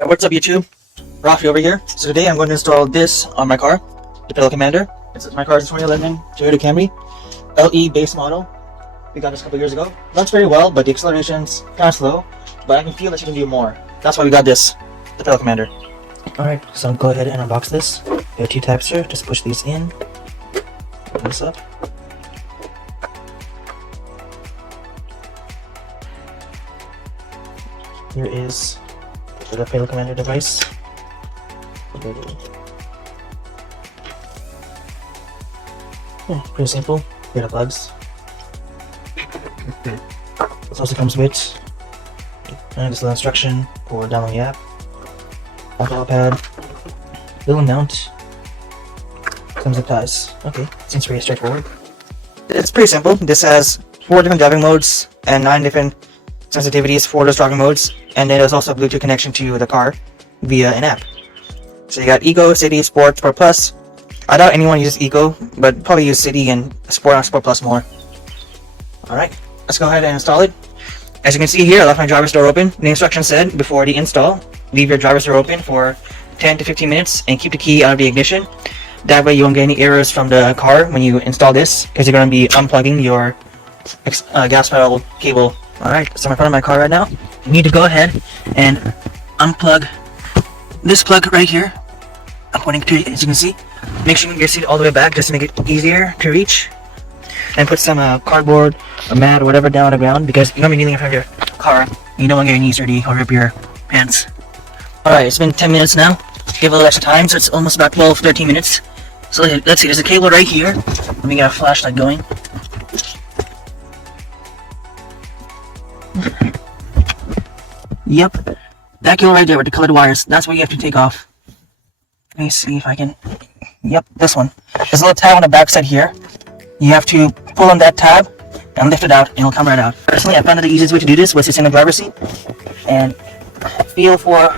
What's up YouTube? Rafi over here. So today I'm going to install this on my car, the pedal commander. My car is a 2011 Toyota Camry LE base model. We got this a couple years ago. Runs very well, but the acceleration's kind of slow. But I can feel that you can do more. That's why we got this, the pedal commander. Alright, so I'll go ahead and unbox this. We have two tabs here. Just push these in. Open this up. Here is the pedal commander device. Yeah, pretty simple. Here are the plugs. This also comes with this little instruction for downloading the app. Alcohol pad, little mount, some zip ties. Okay, seems pretty straightforward. It's pretty simple. This has 4 different driving modes and 9 different sensitivities for those driving modes, and then there's also a Bluetooth connection to the car via an app. So you got Eco, City, Sport, Sport Plus. I doubt anyone uses Eco, but probably use City and Sport Plus more. Alright, let's go ahead and install it. As you can see here, I left my driver's door open. The instructions said before the install, leave your driver's door open for 10 to 15 minutes and keep the key out of the ignition. That way you won't get any errors from the car when you install this, because you're going to be unplugging your gas pedal cable. Alright, so I'm in front of my car right now. You need to go ahead and unplug this plug right here. I'm pointing to it, as you can see. Make sure you move your seat all the way back just to make it easier to reach. And put some cardboard or mat or whatever down on the ground, because you're going to be kneeling in front of your car. You don't want to get your knees dirty or rip your pants. Alright, it's been 10 minutes now. Give a little extra time, so it's almost about 12-13 minutes. So let's see, there's a cable right here. Let me get a flashlight going. Yep, that cable right there with the colored wires, that's what you have to take off. Let me see if I can... Yep, this one. There's a little tab on the back side here. You have to pull on that tab and lift it out, and it'll come right out. Personally, I found that the easiest way to do this was to sit in the driver's seat and feel for...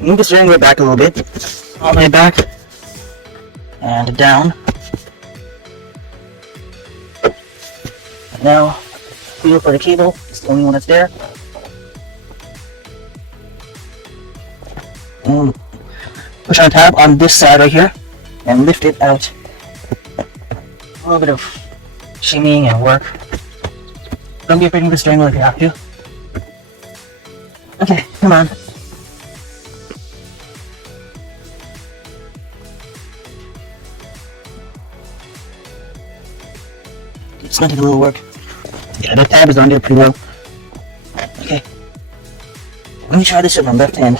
move the steering wheel back a little bit. All the way back. And down. And now, feel for the cable. It's the only one that's there. And push on the tab on this side right here and lift it out. A little bit of shimmying and work. Don't be afraid of the steering wheel if you have to. Okay, come on. It's gonna take a little work. Yeah, the tab is on there pretty well. Okay. Let me try this with my left hand.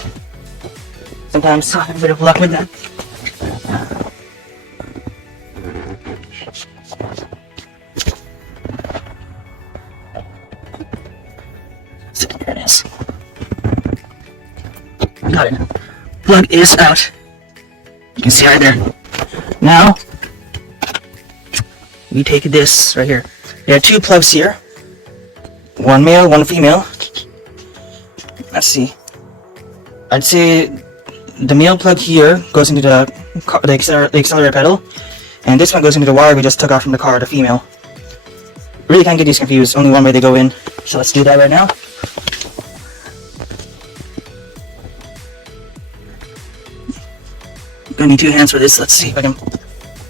Sometimes I have a bit of luck with that. So there it is. Got it. Plug is out. You can see right there. Now, we take this right here. There are 2 plugs here. One male, one female. Let's see. I'd say the male plug here goes into the accelerator pedal, and this one goes into the wire we just took off from the car, the female. Really can't get these confused, only one way they go in. So let's do that right now. Gonna need 2 hands for this. Let's see if I can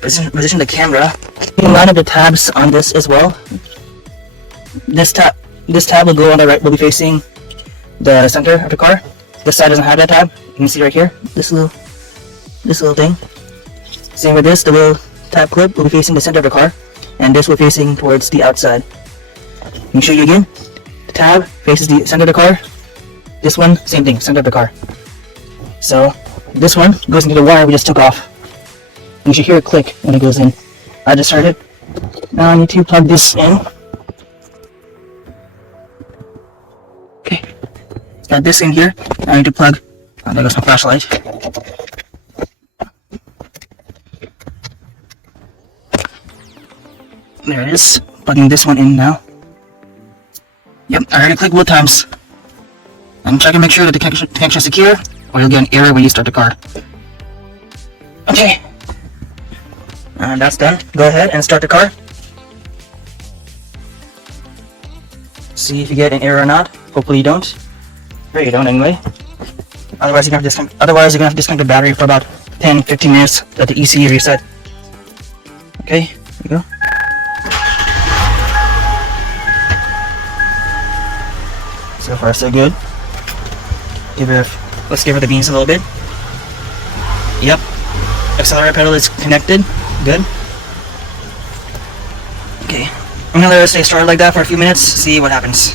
position the camera. You can line up the tabs on this as well. This tab will go on the right, will be facing the center of the car. This side doesn't have that tab. You can see right here, this little thing. Same with this, the little tab clip will be facing the center of the car, and this will be facing towards the outside. Let me show you again. The tab faces the center of the car. This one, same thing, center of the car. So this one goes into the wire we just took off. You should hear it click when it goes in. I just heard it. Now I need to plug this in. Okay. Got this in here. Now I need to plug. Oh, there goes my flashlight. There it is. Plugging this one in now. Yep, I heard it click both times. And check and make sure that the connection is secure, or you'll get an error when you start the car. Okay. And that's done. Go ahead and start the car. See if you get an error or not. Hopefully you don't. There you don't anyway. Otherwise, you're gonna have to disconnect the battery for about 10-15 minutes. Let the ECU reset. Okay, here we go. So far, so good. Let's give her the beans a little bit. Yep. Accelerator pedal is connected. Good. Okay. I'm gonna let her stay started like that for a few minutes. See what happens.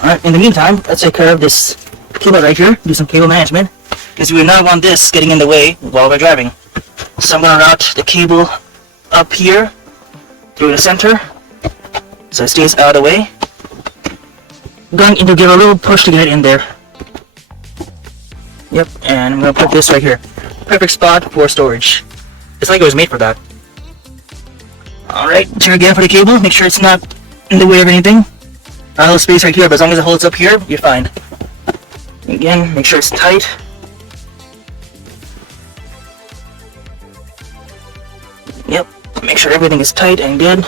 Alright. In the meantime, let's take care of this cable right here. Do some cable management, because we do not want this getting in the way while we're driving. So I'm gonna route the cable up here through the center, so it stays out of the way. Going to give a little push to get it in there. Yep, and I'm gonna put this right here. Perfect spot for storage. It's like it was made for that. Alright, check again for the cable. Make sure it's not in the way of anything. A little space right here, but as long as it holds up here, you're fine. Again, make sure it's tight. Yep, make sure everything is tight and good.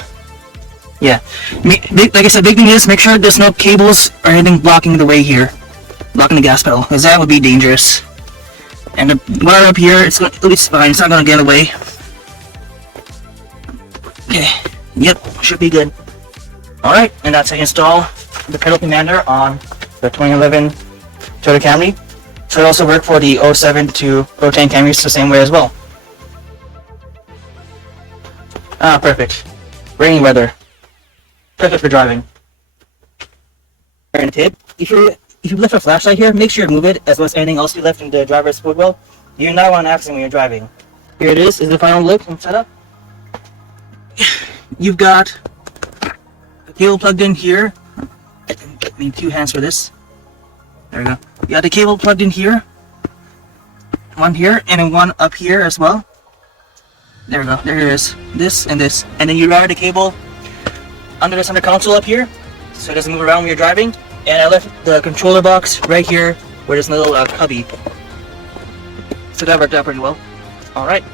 Yeah, like I said, big thing is make sure there's no cables or anything blocking the way here, blocking the gas pedal, because that would be dangerous. And the wire up here, it's fine. It's not gonna get away. Okay. Yep, should be good. All right, and that's how you install the pedal commander on the 2011 Toyota Camry. So it also worked for the 07 to 010 Camrys the same way as well. Ah, perfect. Rainy weather. Perfect for driving. And tip: if you left a flashlight here, make sure to move it as well as anything else you left in the driver's foot well. You do not want an accident when you're driving. Here it is the final look and setup. You've got the cable plugged in here. I need 2 hands for this. There we go. You got the cable plugged in here. One here and then one up here as well. There we go. There it is. This and this. And then you route the cable under the center console up here, so it doesn't move around when you're driving. And I left the controller box right here where there's a little cubby. So that worked out pretty well. Alright.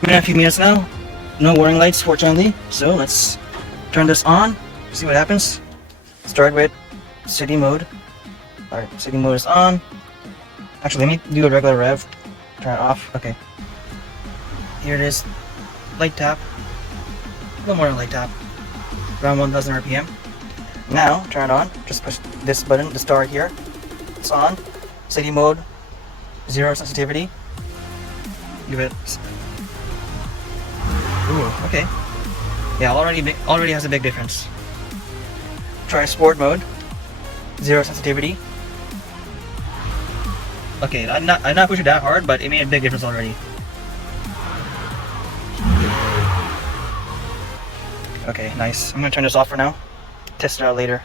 Been in a few minutes now. No warning lights, fortunately. So let's turn this on, see what happens. Start with city mode. Alright, city mode is on. Actually, let me do a regular rev. Turn it off. Okay. Here it is. Light tap. A little more than light tap. Around 1000 RPM. Now, turn it on. Just push this button, the star here. It's on. City mode. 0 sensitivity. Give it. Ooh, okay. Yeah, already has a big difference. Try sport mode. 0 sensitivity. Okay, I'm not pushing that hard, but it made a big difference already. Okay, nice. I'm gonna turn this off for now. Test it out later.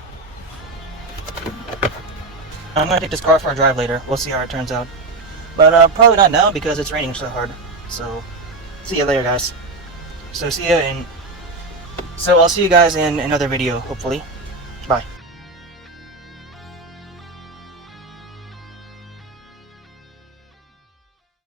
I'm gonna take this car for a drive later. We'll see how it turns out. But probably not now because it's raining so hard. So, see you later, guys. So I'll see you guys in another video, hopefully. Bye.